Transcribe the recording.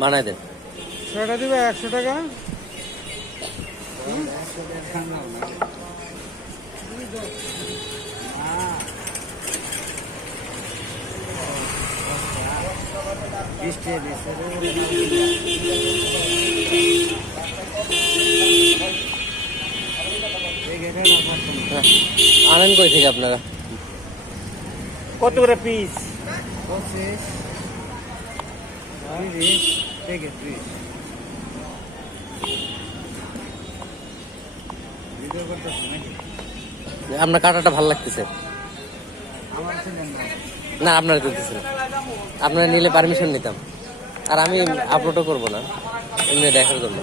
বানাই দেন। সেটা দিবে 100 টাকা। হ্যাঁ, আনেন কই থেকে আপনারা? কত করে পিস? আপনার কাটাটা ভালো লাগতেছে না? আপনারা তুলতেছেন, আপনারা নিলে পারমিশন নিতাম। আর আমি আপলোডও করবো না, এমনি দেখার জন্য।